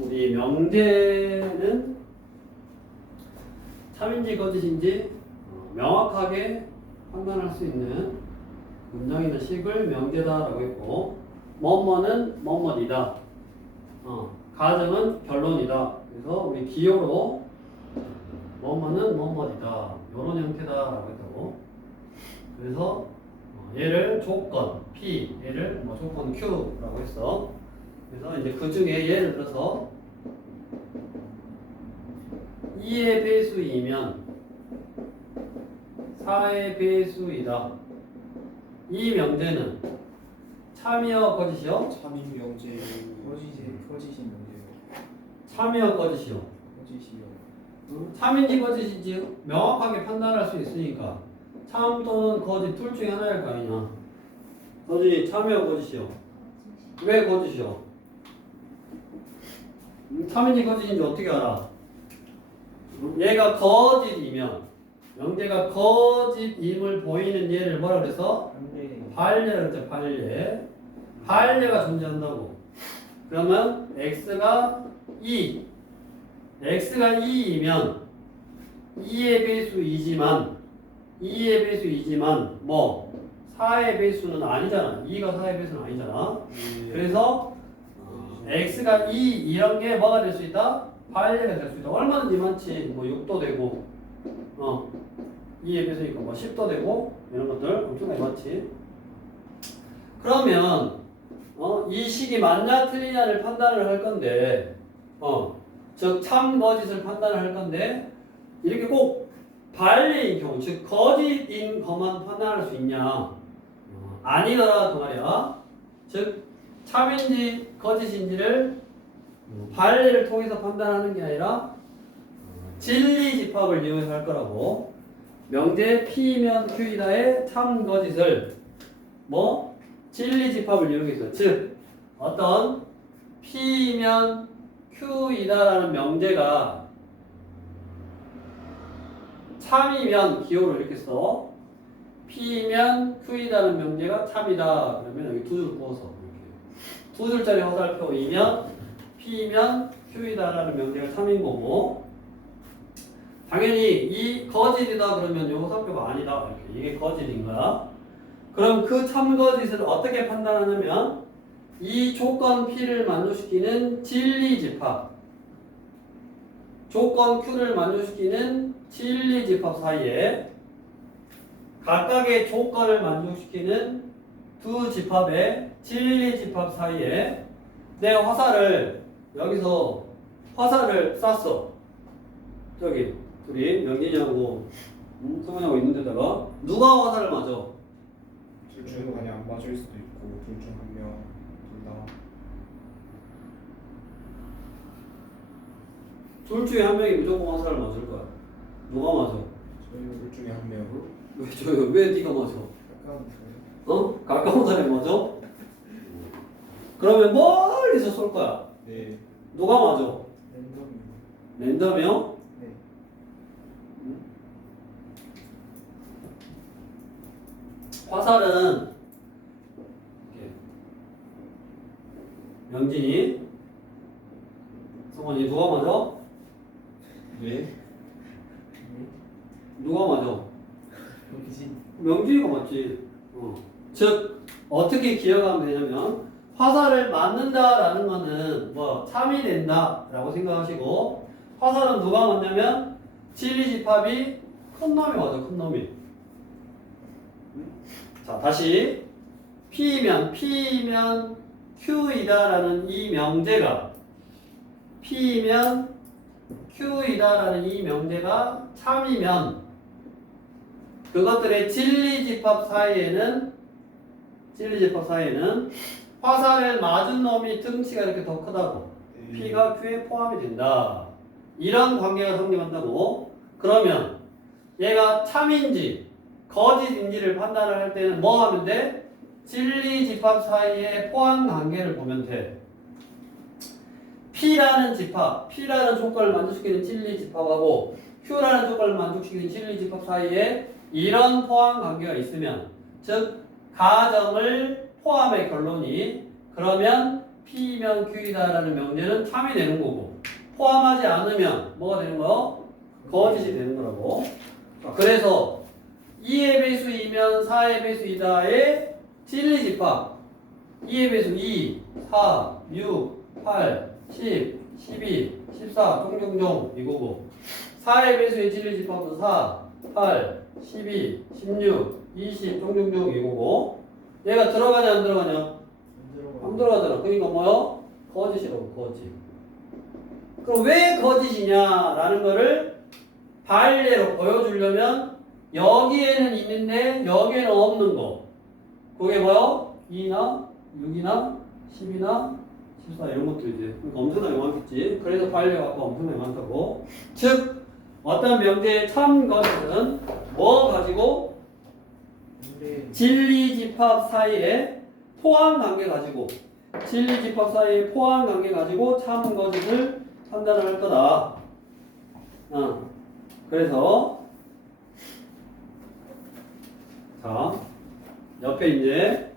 우리 명제는 참인지 거짓인지 명확하게 판단할 수 있는 문장이나 식을 명제다라고 했고, 뭐뭐는 뭐뭐이다. 가정은 결론이다. 그래서 우리 기호로 뭐뭐는 뭐뭐이다. 이런 형태다라고 했다고. 그래서 얘를 조건 P, 얘를 뭐 조건 Q라고 했어. 그래서 이제 그 중에 예를 들어서 2의 배수이면 4의 배수이다. 이 명제는 참이여 거짓이요? 참인 명제. 거짓이 문제예요. 참이여 거짓이요. 거짓이요. 참인지 거짓인지 명확하게 판단할 수 있으니까 참 또는 거짓 둘 중에 하나일 거 아니냐. 거짓, 참이여 거짓이요. 왜 거짓이요? 참인지 거짓인지 어떻게 알아? 얘가 거짓이면 명제가 거짓임을 보이는 예를 뭐라 그래서? 반례라고 했죠. 반례. 반례가 존재한다고. 그러면 x가 2. x가 2이면 2의 배수이지만 2의 배수이지만 뭐 4의 배수는 아니잖아. 2가 4의 배수는 아니잖아. 그래서 x가 2 이런 게 뭐가 될 수 있다? 반례가 될 수 있다. 얼마든지 많지. 뭐 6도 되고 2의 배수니까 뭐 10도 되고 이런 것들 엄청나게 많지. 그러면 이 식이 맞냐 틀리냐를 판단을 할 건데 즉 참 거짓을 판단을 할 건데 이렇게 꼭 반례인 경우 즉 거짓인 것만 판단할 수 있냐 아니더라도 말이야. 즉 참인지 거짓인지를 반례를 통해서 판단하는 게 아니라 진리 집합을 이용해서 할 거라고. 명제 P면 Q이다의 참 거짓을 뭐 진리 집합을 이용해서 즉 어떤 P면 Q이다라는 명제가 참이면 기호로 이렇게 써. P면 Q이다라는 명제가 참이다. 그러면 여기 두 줄 부어서 이렇게 두 줄짜리 화살표 이면 P면 Q이다라는 명제가 참인 거고, 당연히 이 거짓이다 그러면 이 화살표가 아니다. 이렇게 이게 거짓인 거야. 그럼 그 참거짓을 어떻게 판단하냐면 이 조건 P를 만족시키는 진리 집합, 조건 Q를 만족시키는 진리 집합 사이에 각각의 조건을 만족시키는 두 집합의 진리 집합 사이에 내가 화살을 여기서 화살을 쐈어. 저기 둘이 명진이하고 성현이하고 있는 데다가 누가 화살을 맞아? 둘 중 아니 안 맞을 수도 있고 둘 중 한 명, 둘 다. 둘 중에 한 명이 무조건 화살을 맞을 거야. 누가 맞아? 둘 중에 한 명. 왜 네가 맞아? 가까운 사람이 맞아? 그러면 멀리서 쏠 거야. 네. 누가 맞아? 랜덤이요. 랜덤이요? 네. 화살은 이렇게 명진이 성원이 누가 맞아? 네. 누가 맞아? 거짓. 명진이가 맞지. 즉 어떻게 기억하면 되냐면 화살을 맞는다라는 거는 뭐 참이 된다라고 생각하시고, 화살은 누가 맞냐면 진리 집합이 큰 놈이 맞아. 큰 놈이. 자, 다시 P면 Q이다라는 이 명제가 P면 Q이다라는 이 명제가 참이면 그것들의 진리 집합 사이에는 화살을 맞은 놈이 등치가 이렇게 더 크다고. P가 Q에 포함이 된다. 이런 관계가 성립한다고. 그러면 얘가 참인지 거짓인지를 판단을 할 때는 뭐 하면 돼? 진리 집합 사이의 포함 관계를 보면 돼. P라는 집합, P라는 조건을 만족시키는 진리 집합하고 Q라는 조건을 만족시키는 진리 집합 사이에 이런 포함 관계가 있으면, 즉 가정을 포함의 결론이, 그러면 P면 Q이다라는 명제는 참이 되는 거고 포함하지 않으면 뭐가 되는 거요? 거짓이 되는 거라고. 자, 그래서 2의 배수 2면 4의 배수 2다의 진리집합 2의 배수 2, 4, 6, 8, 10, 12, 14 종종종 이거고 4의 배수의 진리집합은 4, 8, 12, 16, 20 종종종 이거고 얘가 들어가냐 안 들어가냐? 안 들어가잖아. 그러니까 뭐요? 거짓이라고 거짓. 그럼 왜 거짓이냐라는 거를 발례로 보여주려면 여기에는 있는데 여기에는 없는 거. 그게 뭐요? 2나 6이나 10이나 14 이런 것도 이제 엄청나게 많겠지. 그래서 발례가 아까 엄청나게 많다고. 즉 어떤 명제의 참 거짓은 뭐 가지고? 진리집합 사이에 포함관계 가지고 진리집합 사이에 포함관계 가지고 참 거짓을 판단을 할 거다. 그래서 자 옆에 이제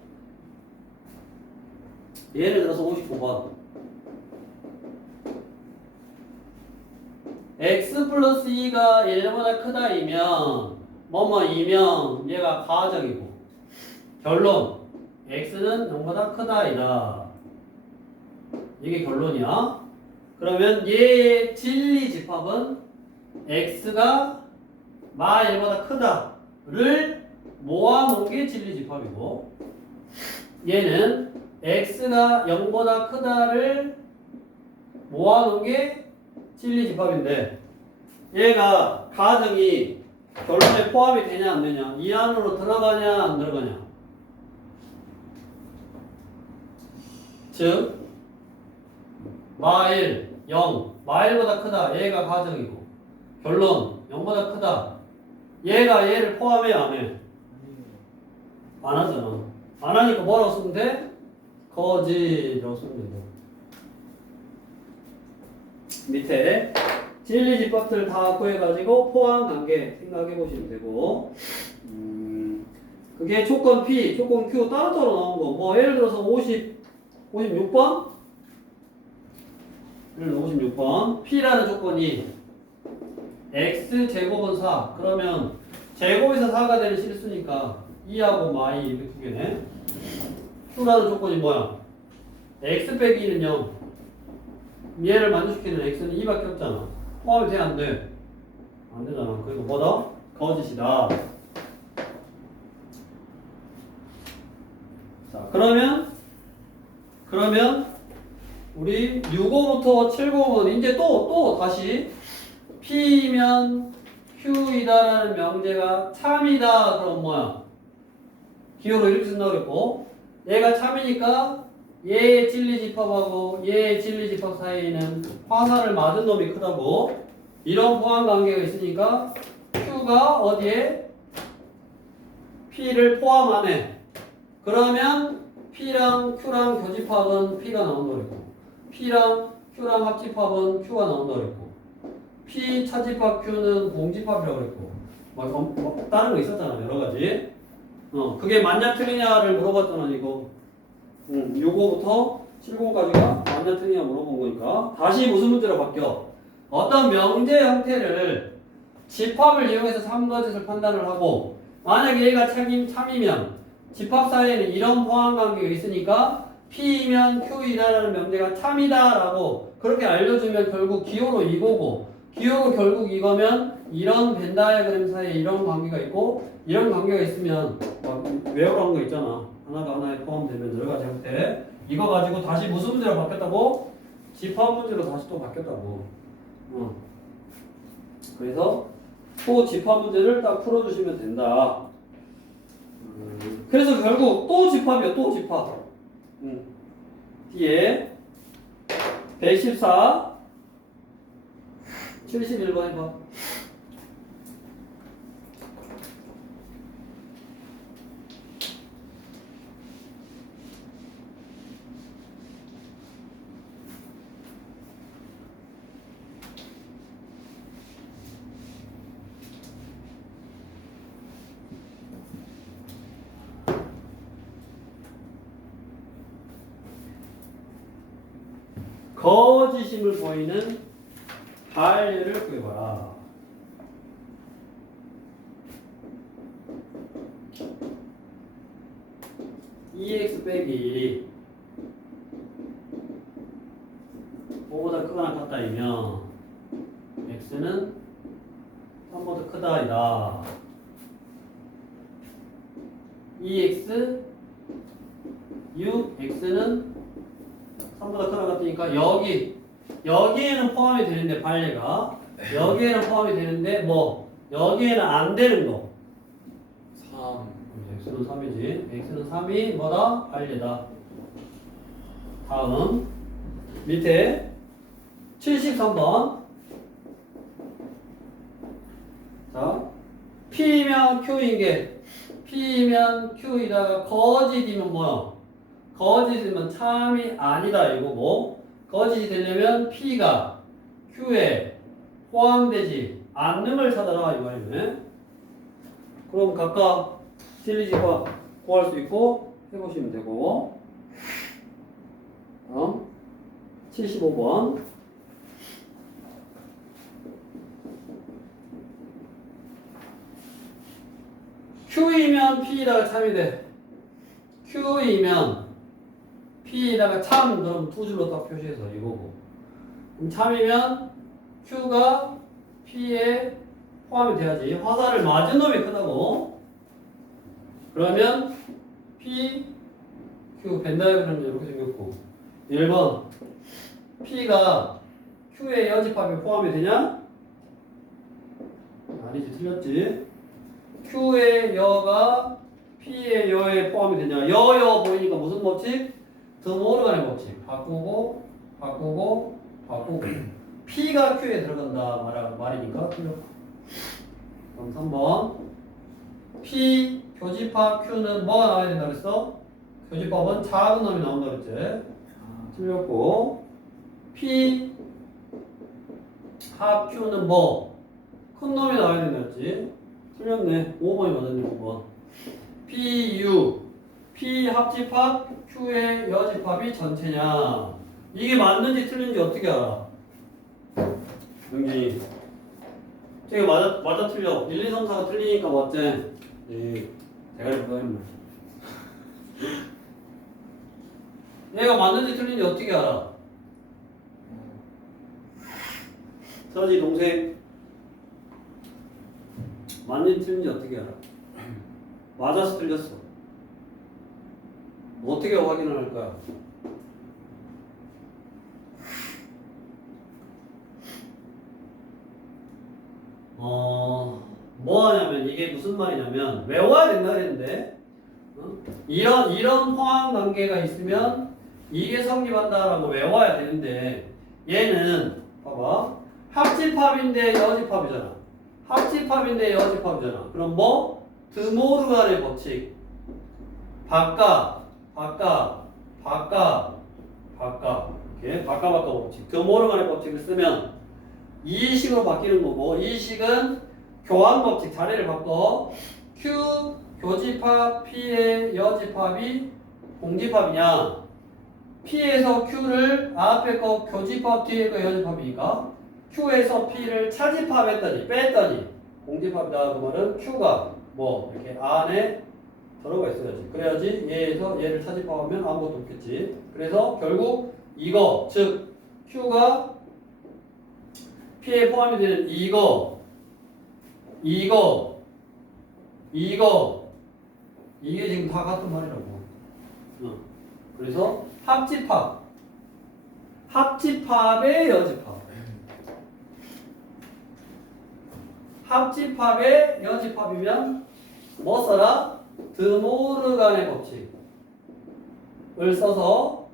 예를 들어서 59번 x 플러스 2가 1보다 크다이면 뭐뭐이면 얘가 가정이고 결론 x는 0보다 크다이다. 이게 결론이야. 그러면 얘의 진리집합은 x가 마 1보다 크다를 모아놓은 게 진리집합이고 얘는 x가 0보다 크다를 모아놓은 게 진리집합인데 얘가 가정이 결론에 포함이 되냐 안 되냐 이 안으로 들어가냐 안 들어가냐 즉 마일 0 마일보다 크다 얘가 가정이고 결론 0보다 크다 얘가 얘를 포함해 안 해? 안 하잖아. 안 하니까 뭐라고 쓰면 돼? 거짓이라고 쓰면 되고 밑에 진리집합들 다 구해가지고 포함관계 생각해 보시면 되고 그게 조건 P, 조건 Q 따로따로 나온 거 뭐 예를 들어서 56번? 예를 들어 56번 P라는 조건이 X제곱은 4 그러면 제곱에서 4가 되는 실수니까 2하고 마이 이렇게 두 개네. Q라는 조건이 뭐야? X 빼기 2는 0 얘를 만족시키는 X는 2밖에 없잖아. 포함이 돼? 안 돼? 안 되잖아. 그리고 뭐다? 거짓이다. 자, 그러면 우리 65부터 70은 이제 또 다시 P면 Q이다라는 명제가 참이다. 그럼 뭐야? 기호로 이렇게 쓴다고 그랬고 얘가 참이니까 얘의 진리집합하고 얘의 진리집합 사이에는 화살을 맞은 놈이 크다고 이런 포함관계가 있으니까 Q가 어디에? P를 포함하네. 그러면 P랑 Q랑 교집합은 P가 나온다고 그랬고 P랑 Q랑 합집합은 Q가 나온다고 그랬고 P 차집합 Q는 공집합이라고 그랬고 뭐 다른 거 있었잖아 여러 가지. 그게 맞냐 틀리냐를 물어봤잖아 이거. 65부터 70까지가 맞냐 틀리냐 물어본 거니까 다시 무슨 문제로 바뀌어? 어떤 명제 형태를 집합을 이용해서 참거짓을 판단을 하고 만약에 얘가 참이면 집합 사이에는 이런 포함관계가 있으니까 P면 Q이다라는 명제가 참이다라고 그렇게 알려주면 결국 기호로 이거고 기호로 결국 이거면 이런 벤 다이어그램 사이에 이런 관계가 있고 이런 관계가 있으면 막 외우라는 거 있잖아. 하나가 하나에 포함되면 여러 가지 형태. 이거 가지고 다시 무슨 문제로 바뀌었다고? 집합 문제로 다시 또 바뀌었다고. 그래서 또 집합 문제를 딱 풀어주시면 된다. 그래서 결국 또 집합이야. 또 집합. 뒤에 114 71번 해봐. 거짓임을 보이는 반례를 구해봐라. EX 빼기 1이 5보다 크거나 같다이면 X는 3보다 크다이다. EX 6X는 3보다 크거나 같으니까 여기에는 포함이 되는데 반례가 여기에는 포함이 되는데 뭐 여기에는 안 되는 거 3. X는 3이지. X는 3이 뭐다? 반례다. 다음 밑에 73번. 자, P면 Q인 게 P면 Q이다가 거짓이면 뭐야? 거짓이면 참이 아니다 이거고, 거짓이 되려면 P가 Q에 포함되지 않는 걸 찾아라 이 말이네. 그럼 각각 진리지과 구할 수 있고 해보시면 되고. 다음 75번. Q이면 P에다가 참이 돼. Q이면 P에다가 참, 그럼 두 줄로 딱 표시해서 이거고. 그럼 참이면 Q가 P에 포함이 돼야지. 화살을 맞은 놈이 크다고. 그러면 P, Q, 벤다이어그램은 이렇게 생겼고. 1번 P가 Q의 여집합에 포함이 되냐? 아니지, 틀렸지. Q의 여가 P의 여에 포함이 되냐? 여 보이니까 무슨 법칙? 드모르간의 법칙. 바꾸고 바꾸고 바꾸고. P가 Q에 들어간다 말이니까 틀렸고. 그럼 3번 P 교집합 Q는 뭐가 나와야 된다 그랬어? 교집합은 작은 놈이 나온다 그랬지? 틀렸고. P 합 Q는 뭐? 큰 놈이 나와야 된다 그랬지? 틀렸네. 5번이 맞았네. 5번. PU P 합집합 Q의 여집합이 전체냐? 이게 맞는지 틀린지 어떻게 알아? 여기 저게 맞아 틀려. 1, 2, 3, 4가 틀리니까 맞지? 예, 대가리 부담했네. 얘가 맞는지 틀린지 어떻게 알아? 서지 동생, 맞는지 틀린지 어떻게 알아? 맞아서 틀렸어. 어떻게 확인을 할 거야? 뭐 하냐면, 이게 무슨 말이냐면 외워야 된다 그랬는데, 이런 포함 관계가 있으면 이게 성립한다라고 외워야 되는데, 얘는 봐봐, 합집합인데 여집합이잖아. 합집합인데 여집합이잖아. 그럼 뭐? 드모르간의 법칙. 바까 이렇게 바까 법칙. 드모르간의 법칙을 쓰면 이 식으로 바뀌는 거고, 이 식은 교환 법칙. 자리를 바꿔. Q 교집합 P의 여집합이 공집합이냐? P에서 Q를 앞에 거 교집합, 뒤에 거 여집합이니까 Q에서 P를 차집합했더니 뺐더니 공집합이다. 그 말은 Q가 뭐 이렇게 안에 들어가 있어야지. 그래야지 얘에서 얘를 차집합하면 아무것도 없겠지. 그래서 결국 이거, 즉 Q가 P에 포함이 되는 이거 이게 지금 다 같은 말이라고. 그래서 합집합의 여집합. 합집합의 여집합이면 뭐 써라? 드모르간의 법칙을 써서,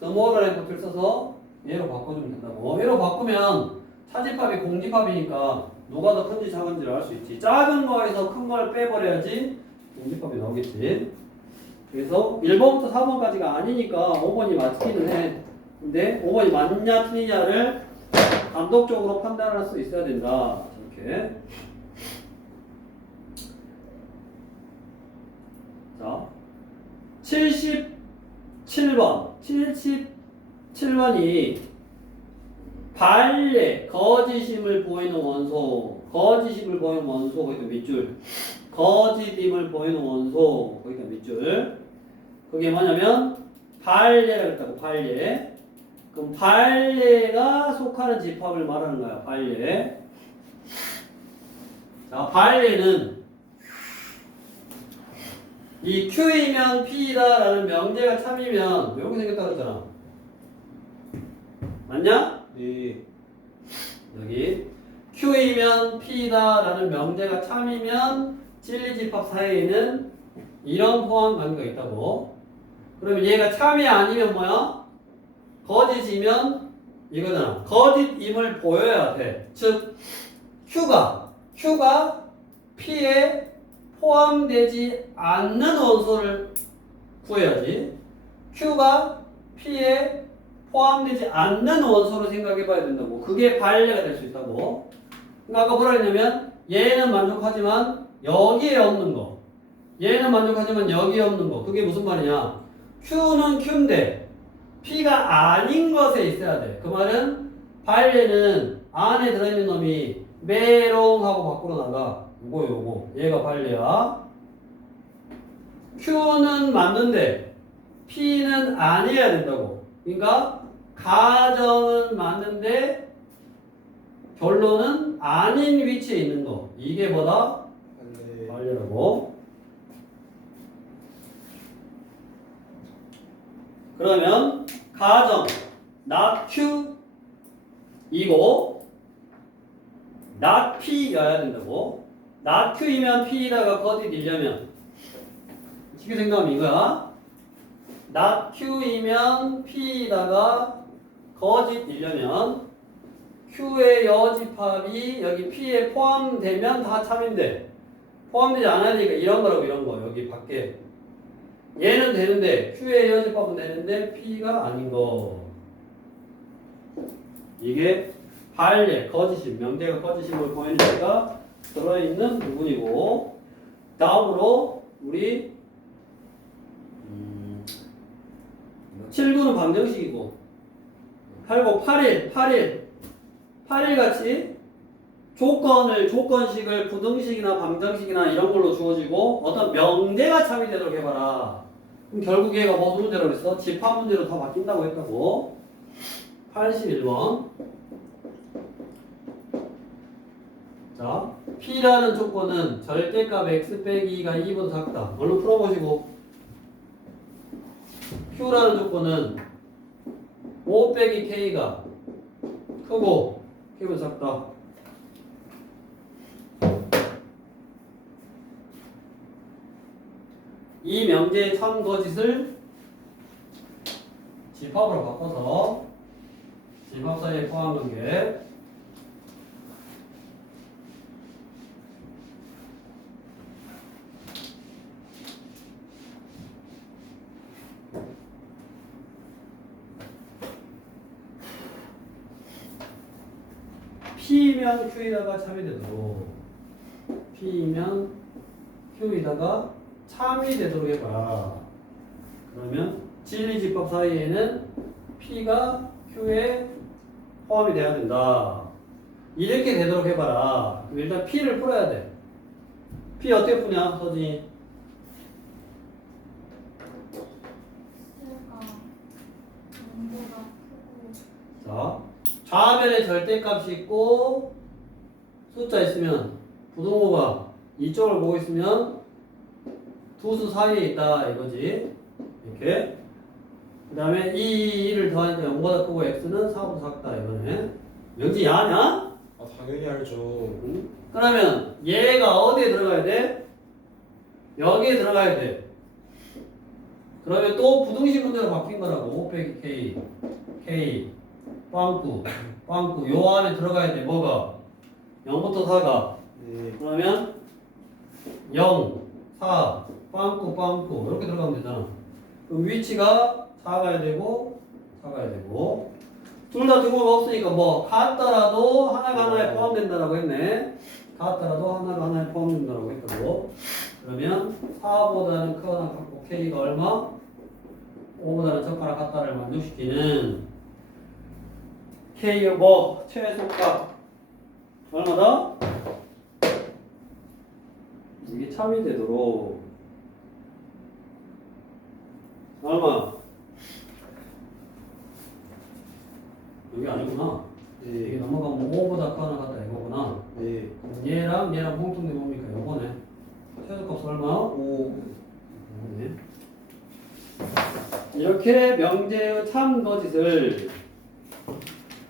드모르간의 법칙을 써서 얘로 바꿔주면 된다고. 얘로 바꾸면 차집합이 공집합이니까 누가 더 큰지 작은지를 알 수 있지. 작은 거에서 큰 걸 빼버려야지 공집합이 나오겠지. 그래서 1번부터 4번까지가 아니니까 5번이 맞기는 해. 근데 5번이 맞냐 틀리냐를 감독적으로 판단할 수 있어야 된다. 이렇게. 자, 77번. 77번이 발례, 거짓임을 보이는 원소, 거짓임을 보이는 원소, 거기다 밑줄. 거짓임을 보이는 원소, 거기다 밑줄. 그게 뭐냐면 발례라고 했다고, 발례. 그럼 발례가 속하는 집합을 말하는 거야, 발례. 자, 발례는 이 Q이면 P이다라는 명제가 참이면 이렇게 생겼다 그랬잖아. 맞냐? 네. 여기 Q이면 P다라는 명제가 참이면 진리집합 사이에는 이런 포함 관계가 있다고. 그러면 얘가 참이 아니면 뭐야? 거짓이면 이거잖아. 거짓임을 보여야 돼. 즉 Q가 P에 포함되지 않는 원소를 구해야지. Q가 P에 포함되지 않는 원소를 생각해 봐야 된다고. 그게 발례가 될 수 있다고. 그러니까 아까 뭐라 했냐면 얘는 만족하지만 여기에 없는 거. 얘는 만족하지만 여기에 없는 거. 그게 무슨 말이냐? Q는 Q인데 P가 아닌 것에 있어야 돼. 그 말은 발례는 안에 들어있는 놈이 메롱하고 밖으로 나가. 요거 얘가 발례야. Q는 맞는데 P는 아니어야 된다고. 그러니까 가정은 맞는데 결론은 아닌 위치에 있는 거. 이게 뭐다? 발레. 발례라고. 그러면 가정 not Q 이고 not P여야 된다고. not Q이면 P에다가 거짓이려면 쉽게 생각하면 이거야. not Q이면 P에다가 거짓이려면 Q의 여집합이 여기 P에 포함되면 다 참인데 포함되지 않아야 되니까 이런 거라고. 이런 거 여기 밖에 얘는 되는데 Q의 여집합은 되는데 P가 아닌 거. 이게 발례, 거짓임, 명제가 거짓임을 보이는 데가 들어있는 부분이고, 다음으로 우리 7구는 방정식이고 8구 8일 같이 조건식을 부등식이나 방정식이나 이런 걸로 주어지고 어떤 명제가 참이 되도록 해봐라. 그럼 결국 얘가 무슨 문제라고 그랬어? 집합 문제로 다 바뀐다고 했다고. 81번. 자, P라는 조건은 절대값 x 빼기 2가 2보다 작다. 얼른 풀어보시고. Q라는 조건은 5 빼기 K가 크고 K보다 작다. 이 명제의 참 거짓을 집합으로 바꿔서 집합 사이에 포함한 관계. P면 Q에다가 참이 되도록 P면 Q에다가 참이 되도록 해봐. 그러면 진리집합 사이에는 P가 Q에 포함이 돼야 된다. 이렇게 되도록 해봐라. 그럼 일단 P를 풀어야 돼. P 어떻게 푸냐, 서진이? 자, 좌변에 절대값이 있고 숫자 있으면 부등호가 이쪽을 보고 있으면 두 수 사이에 있다 이거지. 이렇게. 그 다음에 이 1을 더하니까 0보다 크고 x는 4보다 작다 이거네. 명지 야하냐? 아 당연히 알죠. 응? 그러면 얘가 어디에 들어가야 돼? 여기에 들어가야 돼. 그러면 또 부등식 문제로 바뀐 거라고. 5 빼기 k k 빵꾸 요 안에 들어가야 돼. 뭐가? 0부터 4가. 네. 그러면 0, 4, 빵꾸 이렇게 들어가면 되잖아. 그럼 위치가 4가야 되고 4가야 되고 둘 다 등호가 없으니까 뭐 같더라도 하나가 하나에 포함된다라고 했네. 같더라도 하나가 하나에 포함된다라고 했다고. 그러면 4보다는 크거나 같고 K가 얼마? 5보다는 적거나 같다를 만족시키는 K의 뭐 최소값 얼마다? 이게 참이 되도록 얼마? 여기 아니구나. 이게 넘어가면 5보다 커나 같다 이거구나. 네. 얘랑 공통点뭡니까? 요거네. 최소값 얼마? 5. 네. 이렇게 명제의 참거짓을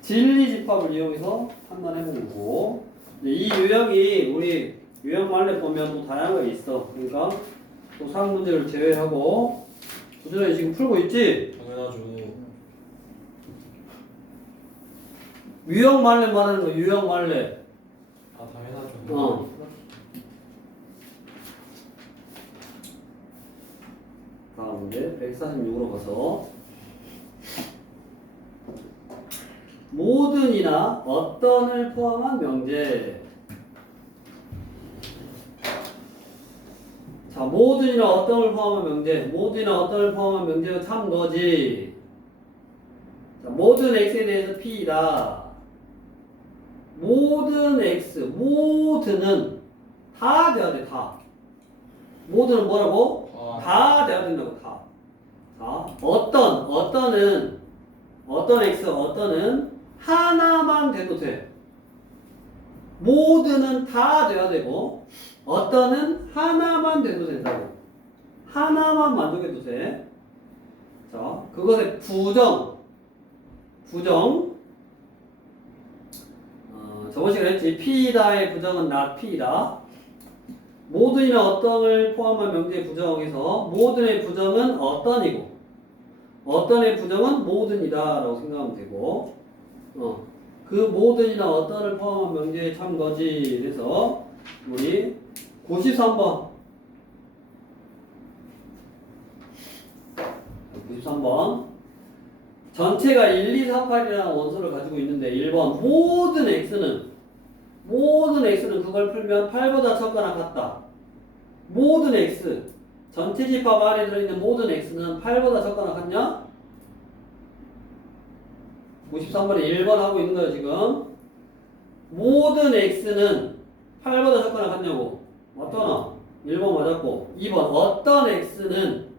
진리집합을 이용해서 판단해보는 거고, 이 유형이 우리 유형 말래 보면 또 다양한 게 있어. 그러니까 또 사학 문제를 제외하고 부지런히 지금 풀고 있지? 당연하죠. 유형 말래 말하는 거 유형 말래. 아 당연하죠. 어. 다음 문제 146으로 가서 모든이나 어떤을 포함한 명제. 자, 모든이나 어떤을 포함한 명제. 모든이나 어떤을 포함한 명제가 참거지. 자, 모든 x에 대해서 p이다. 모든 x, 모든은 다 돼야 돼, 다. 모든은 뭐라고? 다 돼야 된다고, 다. 자, 어떤 x, 어떤은 하나만 돼도 돼. 모든은 다 돼야 되고, 어떤은 하나만 돼도 된다고. 하나만 만족해도 돼. 자, 그것의 부정. 저번 시간에 했지. P다의 부정은 not P다. 모든이나 어떤을 포함한 명제의 부정에서 모든의 부정은 어떤이고 어떤의 부정은 모든이다 라고 생각하면 되고 그 모든이나 어떤을 포함한 명제의 참거지. 그래서 우리 93번 93번 전체가 1, 2, 4, 8이라는 원소를 가지고 있는데 1번 모든 x는 그걸 풀면 8보다 적거나 같다. 모든 x 전체 집합 안에 들어있는 모든 x는 8보다 적거나 같냐? 93번에 1번 하고 있는 거예요 지금. 모든 x는 8보다 적거나 같냐고. 맞잖아. 1번 맞았고 2번 어떤 x는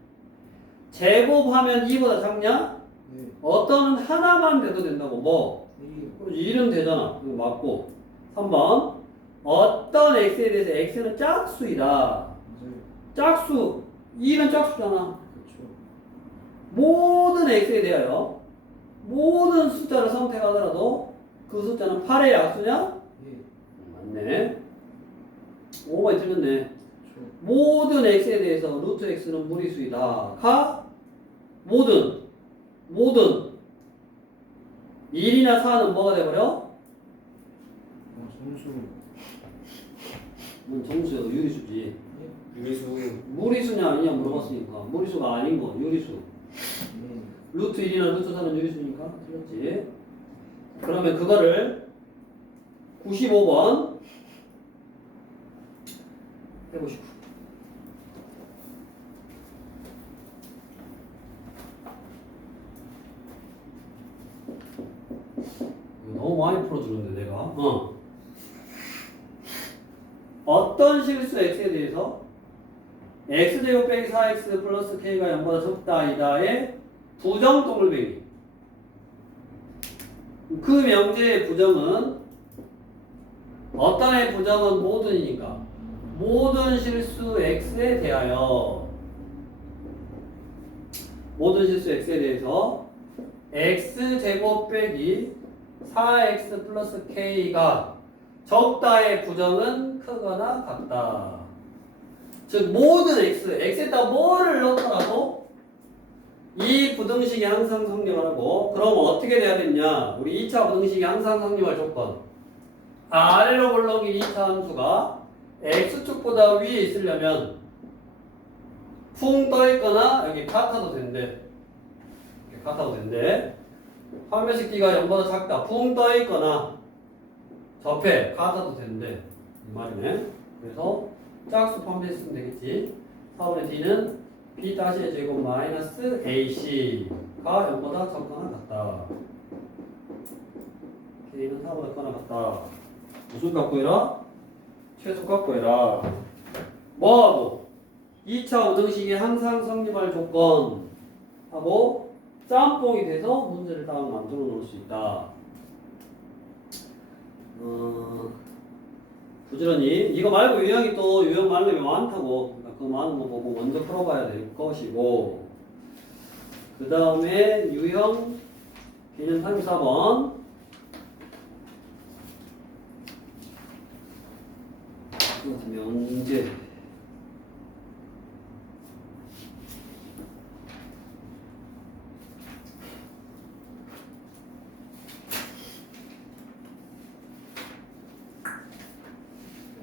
제곱하면 2보다 작냐? 네. 어떤 하나만 돼도 된다고. 뭐? 네. 1은 되잖아. 이거 맞고. 3번 어떤 x에 대해서 x는 짝수이다. 맞아요. 짝수 2는 짝수잖아. 그렇죠. 모든 x에 대하여 모든 숫자를 선택하더라도 그 숫자는 8의 약수냐? 예. 맞네. 5번이 틀렸네. 그렇죠. 모든 x에 대해서 루트 x는 무리수이다. 가 모든 1이나 4는 뭐가 돼버려? 점수. 정수야. 유리수지. 유리수. 무리수냐 아니냐 물어봤으니까 무리수가 아닌 거 유리수. 네. 루트 1이나 루트 4는 유리수니까 틀렸지. 그러면 그거를 95번 해보시고. 이거 너무 많이 풀어주는데 내가. 어떤 실수 x에 대해서 x제곱 빼기 4x 플러스 k가 0보다 적다 이다의 부정 동글뱅이. 그 명제의 부정은 어떤 의 부정은 모든이니까 모든 실수 x에 대하여 모든 실수 x에 대해서 x제곱 빼기 4x 플러스 k가 적다의 부정은 크거나 같다. 즉 모든 x에다 뭐를 넣더라도 이 부등식이 항상 성립하고. 그럼 어떻게 돼야 되냐? 우리 2차 부등식이 항상 성립할 조건. 아래로 굴러긴 2차 함수가 x축보다 위에 있으려면 쿵 떠있거나 여기 같아도 된대. 이렇게 같아도 된대. 판별식 D가 0보다 작다. 쿵 떠있거나 접해 같아도 된대. 이 말이네. 그래서 짝수 판별식 쓰면 되겠지. 4분의 D는 B-의 제곱 마이너스 AC가 0보다 적거나 같다. K는 4보다 크거나 같다. 무슨 갖고 해라? 최소 갖고 해라. 뭐하고? 2차 우등식이 항상 성립할 조건 하고 짬뽕이 돼서 문제를 딱 만들어 놓을 수 있다. 부지런히 이거 말고 유형이 또 유형 말름이 많다고. 그러니까 그 많은 거 보고 먼저 풀어봐야 될 것이고, 그 다음에 유형 개념 34번 명제.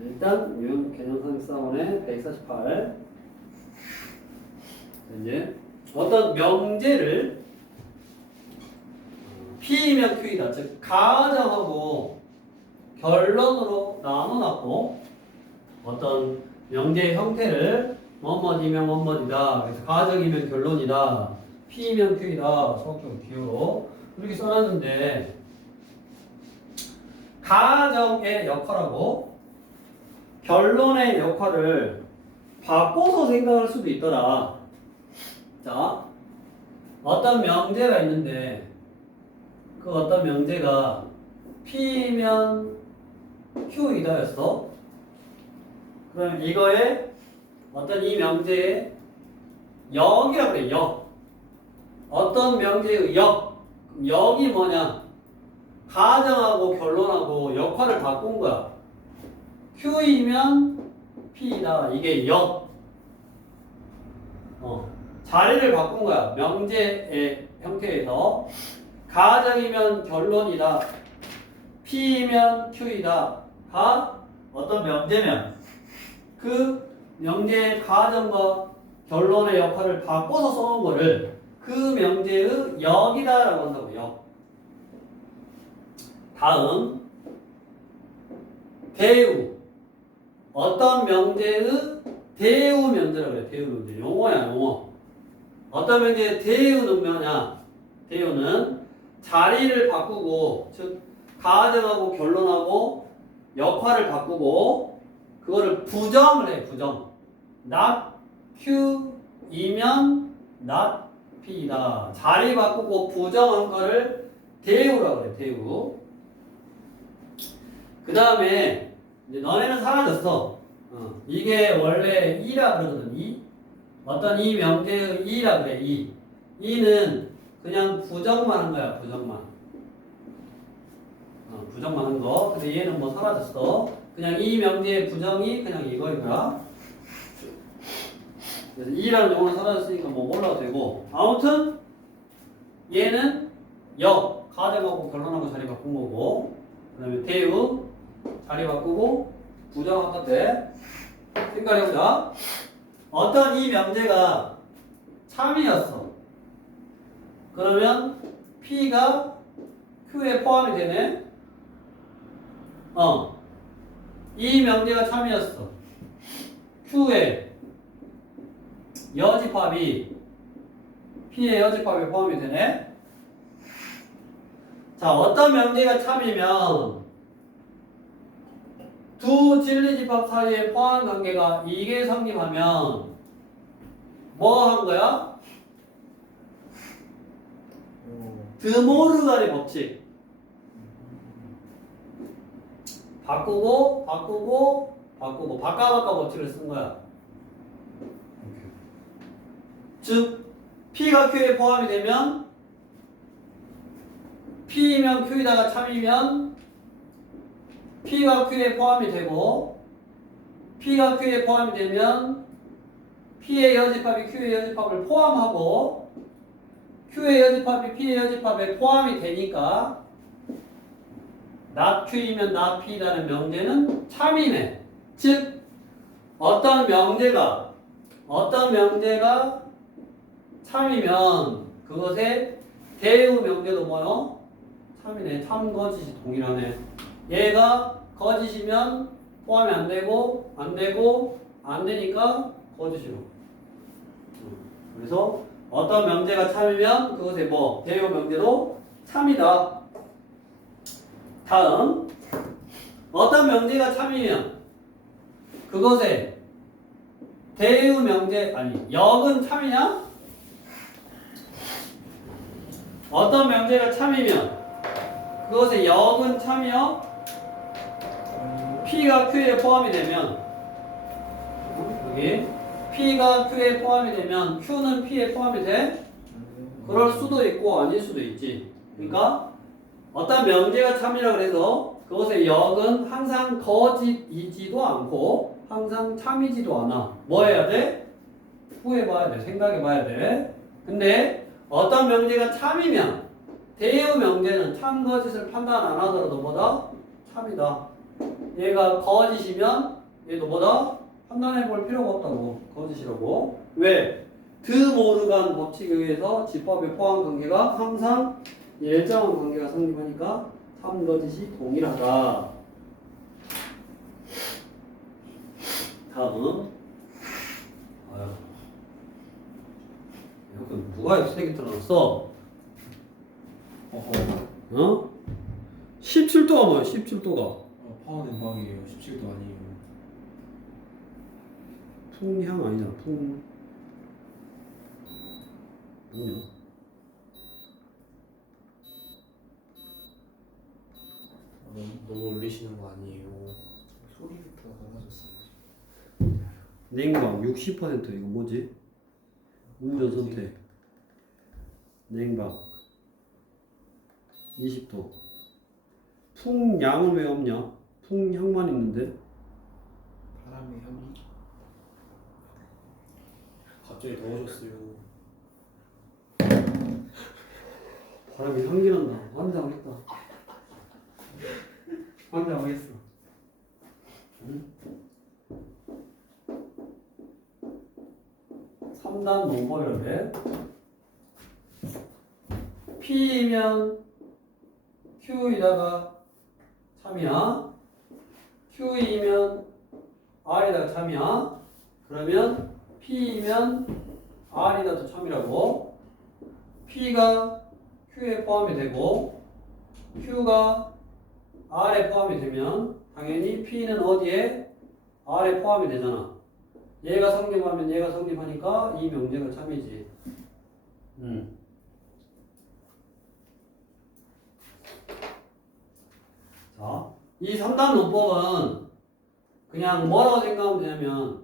일단 유형 개념 34번에 148. 이제 어떤 명제를 P이면 Q이다. 즉 가정하고 결론으로 나눠놨고, 어떤 명제의 형태를 뭐뭐이면 뭐뭐이다. 그래서 가정이면 결론이다. P이면 Q이다. 수학적으로 기호로 이렇게 써놨는데, 가정의 역할하고 결론의 역할을 바꿔서 생각할 수도 있더라. 자, 어떤 명제가 있는데 그 어떤 명제가 P면 Q이다였어. 그럼 이거에 어떤 이 명제의 역이라고 그래. 역. 어떤 명제의 역. 그럼 역이 뭐냐? 가정하고 결론하고 역할을 바꾼 거야. Q이면 P이다. 이게 역. 자리를 바꾼 거야. 명제의 형태에서 가정이면 결론이다. P이면 Q이다. 가 어떤 명제면 그 명제의 가정과 결론의 역할을 바꿔서 써놓은 거를 그 명제의 역이다라고 한다고. 역. 다음 대우. 어떤 명제의 대우 명제라고 그래. 대우 명제. 용어야, 용어. 어떤 명제의 대우는 뭐냐? 대우는 자리를 바꾸고, 즉 가정하고 결론하고 역할을 바꾸고 그거를 부정을 해. 부정. not Q이면 not P이다. 자리 바꾸고 부정한 거를 대우라고 그래. 대우. 그 다음에 이제 너네는 사라졌어. 이게 원래 2라 그러거든. 2. 어떤 이 명제의 2라 그래. 2. 2는 그냥 부정만 한 거야. 부정만. 부정만 한 거. 근데 얘는 뭐 사라졌어. 그냥 이 명제의 부정이 그냥 이거이구나. 그래서 2라는 용어가 사라졌으니까 뭐 몰라도 되고. 아무튼 얘는 역. 가정하고 결론하고 자리 바꾼 거고. 그 다음에 대우. 자리 바꾸고 부정한 건데 생각해보자. 어떤 이 명제가 참이었어. 그러면 P가 Q에 포함이 되네. 이 명제가 참이었어. Q에 여집합이 P의 여집합에 포함이 되네. 자, 어떤 명제가 참이면 두 진리집합 사이의 포함 관계가 이게 성립하면 뭐 한 거야? 드모르간의 법칙. 바꾸고 바꿔 법칙을 쓴 거야. 즉 P가 Q에 포함이 되면 P이면 Q이다가 참이면 P가 Q에 포함이 되고, P가 Q에 포함이 되면 P의 여집합이 Q의 여집합을 포함하고, Q의 여집합이 P의 여집합에 포함이 되니까 not Q이면 not P라는 명제는 참이네. 즉 어떤 명제가 참이면 그것의 대우 명제도 뭐요? 참이네. 참 거짓이 동일하네. 얘가 거짓이면 포함이 안 되니까 거짓이로. 그래서 어떤 명제가 참이면 그것의 뭐 대우 명제도 참이다. 다음 어떤 명제가 참이면 그것에 대우 명제 아니 역은 참이냐? 어떤 명제가 참이면 그것의 역은 참이요? P가 Q에 포함이 되면 여기 P가 Q에 포함이 되면 Q는 P에 포함이 돼? 그럴 수도 있고 아닐 수도 있지. 그러니까 어떤 명제가 참이라 그래서 그것의 역은 항상 거짓이지도 않고 항상 참이지도 않아. 뭐 해야 돼? 후해봐야 돼. 생각해봐야 돼. 근데 어떤 명제가 참이면 대우 명제는 참 거짓을 판단 안 하더라도 뭐다? 참이다. 얘가 거짓이면 얘도 뭐다? 판단해 볼 필요가 없다고. 거짓이라고. 왜? 드모르간 법칙에 의해서 지법의 포함 관계가 항상 일정한 관계가 성립하니까 참 거짓이 동일하다. 다음. 아유. 여기 누가 이렇게 세게 틀어놨어? 어? 17도가 뭐야? 17도가. 파워 냉방이에요. 17도 아니에요. 풍향 아니잖아. 뭐냐? 너무 올리시는 거 아니에요? 소리부터 달라졌어요. 냉방 60% 이거 뭐지? 운전 선택. 냉방 20도. 풍양은 왜 없냐? 풍향만 있는데. 바람의 향기. 갑자기 더워졌어요. 바람이 향기 난다. 환장하겠다. 환장하겠어. 응? 3단 논법이라래. P이면 Q이다가 참이야. Q이면 R이다가 참이야. 그러면 P이면 R이다도 참이라고. P가 Q에 포함이 되고 Q가 R에 포함이 되면 당연히 P는 어디에? R에 포함이 되잖아. 얘가 성립하면 얘가 성립하니까 이 명제가 참이지. 자, 이 3단 논법은 그냥 뭐라고 생각하면 되냐면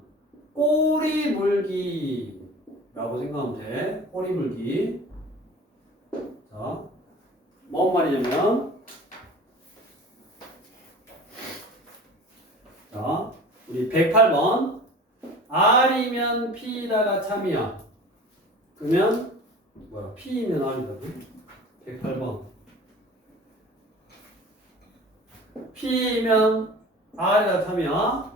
꼬리 물기라고 생각하면 돼. 꼬리 물기. 자, 뭔 말이냐면 자, 우리 108번 R이면 P다가 참이야. 그러면 뭐야? P이면 R이다. 108번 P이면 R이다가 참이야.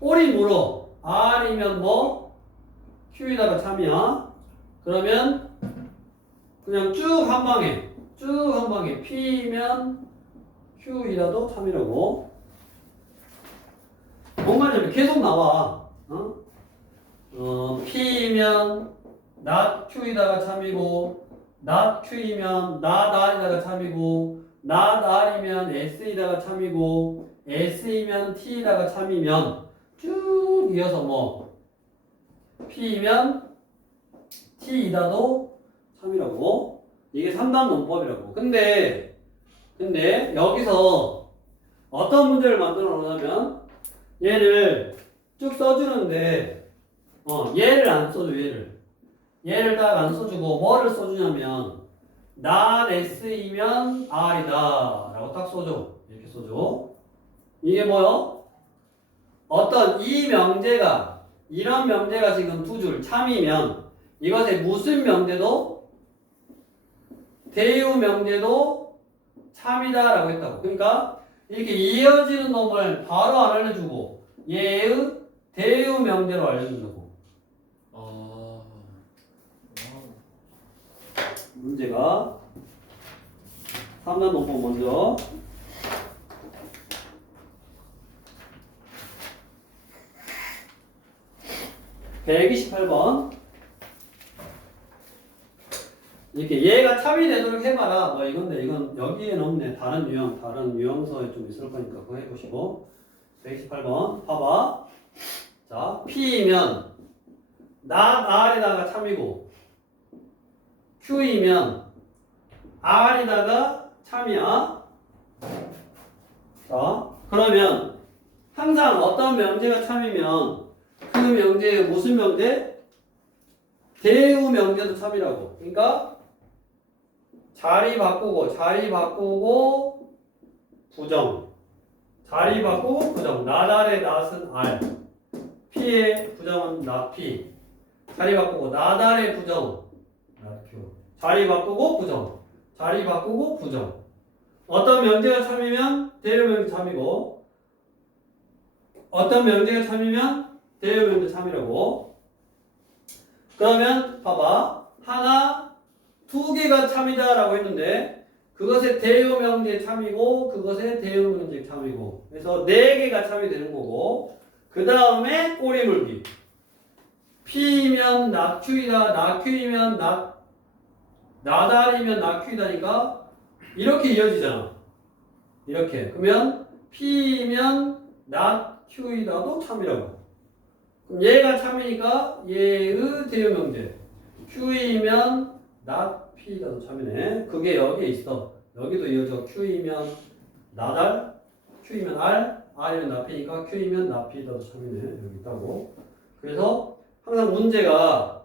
꼬리 물어. R이면 뭐? Q이다가 참이야. 그러면 그냥 쭉 한 방에 P면 Q이라도 참이라고. 뭔 말이냐면 계속 나와. P면 not Q이다가 참이고 not Q이면 not R이다가 참이고 not R이면 S이다가 참이고 S이면 T이다가 참이면 쭉 이어서 뭐 P면 T이다도 참이라고. 이게 3단 논법이라고. 근데 여기서 어떤 문제를 만들어 놓냐면 얘를 쭉 써주는데 얘를 안 써줘. 얘를 딱 안 써주고 뭐를 써주냐면 not S이면 R이다 라고 딱 써줘. 이렇게 써줘. 이게 뭐요? 어떤 이 명제가 이런 명제가 지금 두 줄 참이면 이것의 무슨 명제도 대우 명제도 참이다 라고 했다고. 그러니까 이렇게 이어지는 놈을 바로 안 알려주고 얘의 대우 명제로 알려준다고. 문제가 3단 논법 먼저 128번 이렇게 얘가 참이 되도록 해봐라. 뭐 이건데 이건 여기에는 없네. 다른 유형서에 좀 있을 거니까 그거 해보시고. 128번 봐봐. 자, P이면 R에다가 참이고 Q이면 R에다가 참이야. 자, 그러면 항상 어떤 명제가 참이면 그 명제의 무슨 명제? 대우 명제도 참이라고. 그러니까 자리 바꾸고 부정. 자리 바꾸고 부정. 나달의 낫은 R. P의 부정은 나 P. 자리 바꾸고 나달의 부정. 나 Q. 자리 바꾸고 부정. 자리 바꾸고 부정. 어떤 명제가 참이면 대우 명제 참이고 어떤 명제가 참이면 대우 명제 참이라고. 그러면 봐봐. 하나, 두 개가 참이다라고 했는데 그것의 대우 명제 참이고 그것의 대우 명제 참이고 그래서 네 개가 참이 되는 거고 그 다음에 꼬리 물기. P면 낙Q이다. 낙Q이면 나달이면 낙Q이다니까 이렇게 이어지잖아. 이렇게. 그러면 P면 낙Q이다도 참이라고. 그럼 얘가 참이니까 얘의 대우 명제. Q이면 낙P이다도 참이네. 그게 여기에 있어. 여기도 이어져. Q이면 나달, Q이면 R, R이면 낙P니까 Q이면 낙P이다도 참이네. 여기 있다고. 그래서 항상 문제가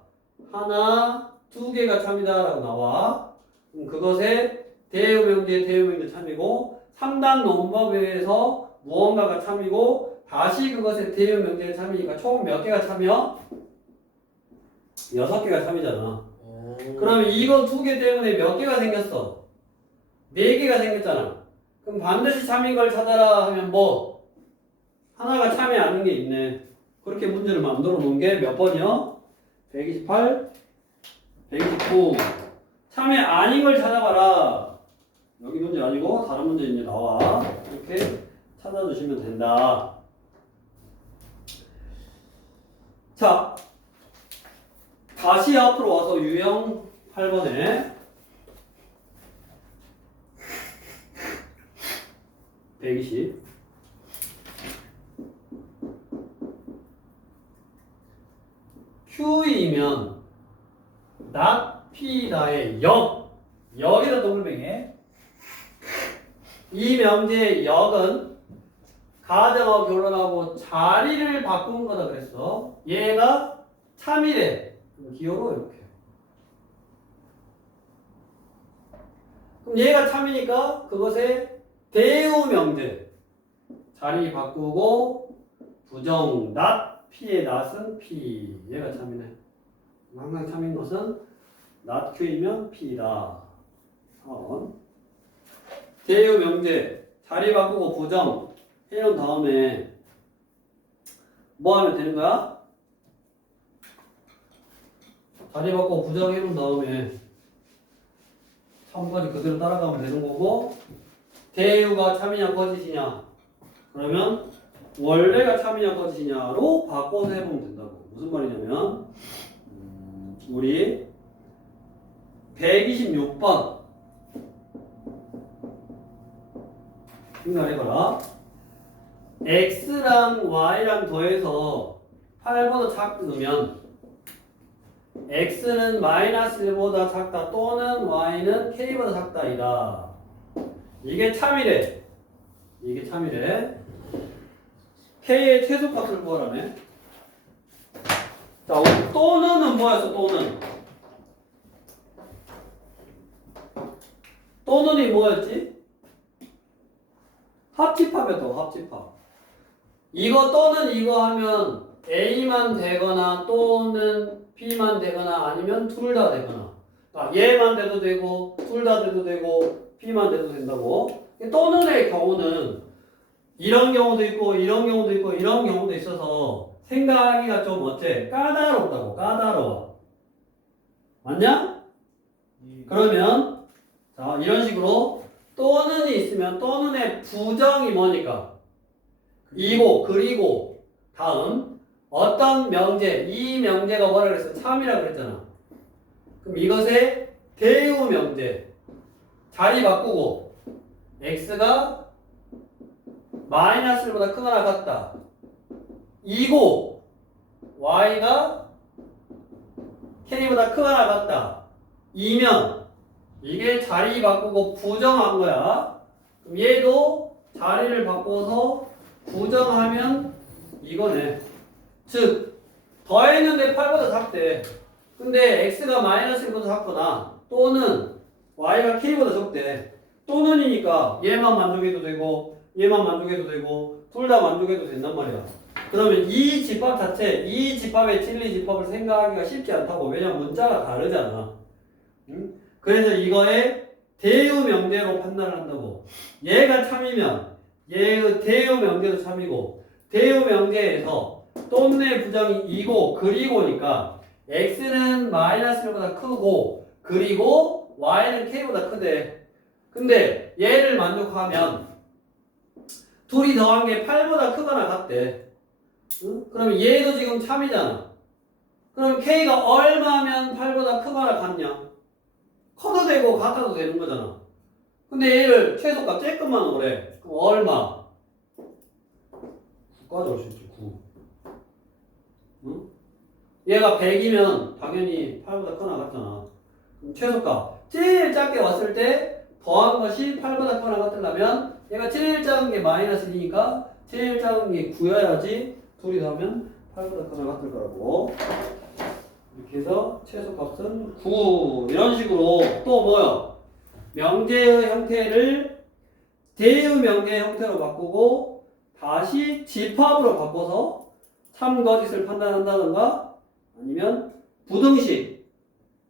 하나, 두 개가 참이다라고 나와. 그럼 그것의 대우 명제 참이고 3단 논법에 의해서 무언가가 참이고 다시 그것의 대우 명제가 참이니까 총 몇 개가 참이야? 6개가 참이잖아. 그러면 이거 두 개 때문에 몇 개가 생겼어? 4개가 생겼잖아. 그럼 반드시 참인 걸 찾아라 하면 뭐? 하나가 참이 아닌 게 있네. 그렇게 문제를 만들어 놓은 게 몇 번이요? 128, 129. 참이 아닌 걸 찾아봐라. 여기 문제 아니고 다른 문제 이제 나와. 이렇게 찾아주시면 된다. 자, 다시 앞으로 와서 유형 8번에 120. Q이면 not P다의 역에다 동글뱅이. 이 명제의 역은 가정하고 결론하고 자리를 바꾼 거다 그랬어. 얘가 참이래. 기호로 이렇게. 그럼 얘가 참이니까 그것의 대우 명제. 자리 바꾸고 부정 not P의 not은 P. 얘가 참이네. 항상 참인 것은 not Q이면 P다. 4번. 대우 명제. 자리 바꾸고 부정 해놓은 다음에 뭐 하면 되는 거야? 자리 바꾸고 부정 해놓은 다음에 참까지 그대로 따라가면 되는 거고 대우가 참이냐 거짓이냐 그러면 원래가 참이냐 거짓이냐로 바꿔서 해보면 된다고. 무슨 말이냐면 우리 126번 생각해봐라. x랑 y랑 더해서 8보다 작으면 x는 마이너스 1보다 작다 또는 y는 k보다 작다이다. 이게 참이래. 이게 참이래. k의 최소값을 구하라네. 자, 또는은 뭐였어? 또는이 뭐였지? 합집합이었다고. 합집합. 이거 또는 이거 하면 A만 되거나 또는 B만 되거나 아니면 둘 다 되거나. 그러니까 얘만 돼도 되고 둘 다 돼도 되고 B만 돼도 된다고. 또는의 경우는 이런 경우도 있고 이런 경우도 있고 이런 경우도 있어서 생각하기가 좀 어째? 까다롭다고. 까다로워. 맞냐? 그러면 자 이런 식으로 또는이 있으면 또는의 부정이 뭐니까? 이고 그리고 다음 어떤 명제 이 명제가 뭐라 그랬어? 참이라고 그랬잖아. 그럼 이것의 대우 명제 자리 바꾸고 x가 마이너스 1보다 크거나 같다. 이고 y가 k보다 크거나 같다. 이면 이게 자리 바꾸고 부정한 거야. 그럼 얘도 자리를 바꿔서 부정하면 이거네. 즉 더했는데 8보다 작대. 근데 x가 마이너스 1보다 작거나 또는 y가 k보다 적대. 또는이니까 얘만 만족해도 되고 얘만 만족해도 되고 둘 다 만족해도 된단 말이야. 그러면 이 집합 자체, 이 집합의 진리 집합을 생각하기가 쉽지 않다고. 왜냐면 문자가 다르잖아. 응? 그래서 이거에 대유 명제로 판단을 한다고. 얘가 참이면 얘의 대유 명제도 참이고 대유 명제에서 또는 부정이 이고 그리고니까 x는 마이너스 1보다 크고 그리고 y는 k보다 크대. 근데 얘를 만족하면 둘이 더한 게 8보다 크거나 같대. 응? 그럼 얘도 지금 참이잖아. 그럼 k가 얼마면 8보다 크거나 같냐? 커도 되고 같아도 되는 거잖아. 근데 얘를 최소값 쬐끔만 오래. 그럼 얼마? 9까지 올 수 있지. 9. 응? 얘가 100이면 당연히 8보다 크거나 같잖아. 그럼 최소값 제일 작게 왔을 때 더한 것이 8보다 크거나 같으려면 얘가 제일 작은 게 마이너스 2니까 제일 작은 게 9여야지 둘이 더하면 8보다 크거나 같을 거라고. 이렇게 해서 최소값은 9. 이런 식으로 또 뭐요? 명제의 형태를 대유 명제의 형태로 바꾸고 다시 집합으로 바꿔서 참거짓을 판단한다던가 아니면 부등식,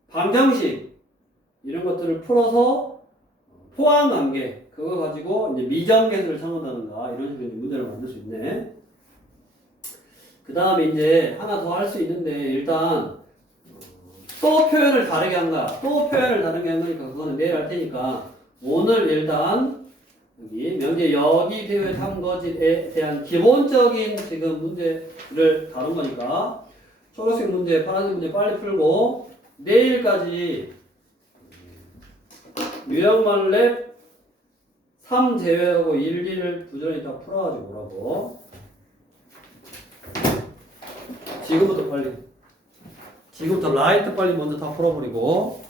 방정식 이런 것들을 풀어서 포함관계 그거 가지고 이제 미정계수를 찾는다든가 이런 식으로 문제를 만들 수 있네. 그 다음에 이제 하나 더 할 수 있는데 일단 또 표현을 다르게 한 거야. 또 표현을 다르게 한 거니까 그거는 내일 할 테니까 오늘 일단 여기 명제 여기 배우의 탐거짓에 대한 기본적인 지금 문제를 다룬 거니까 초록색 문제, 파란색 문제 빨리 풀고 내일까지 유형말렙 3 제외하고 1, 2를 부지런히 다 풀어가지고 오라고. 지금부터 라이트 빨리 먼저 다 풀어버리고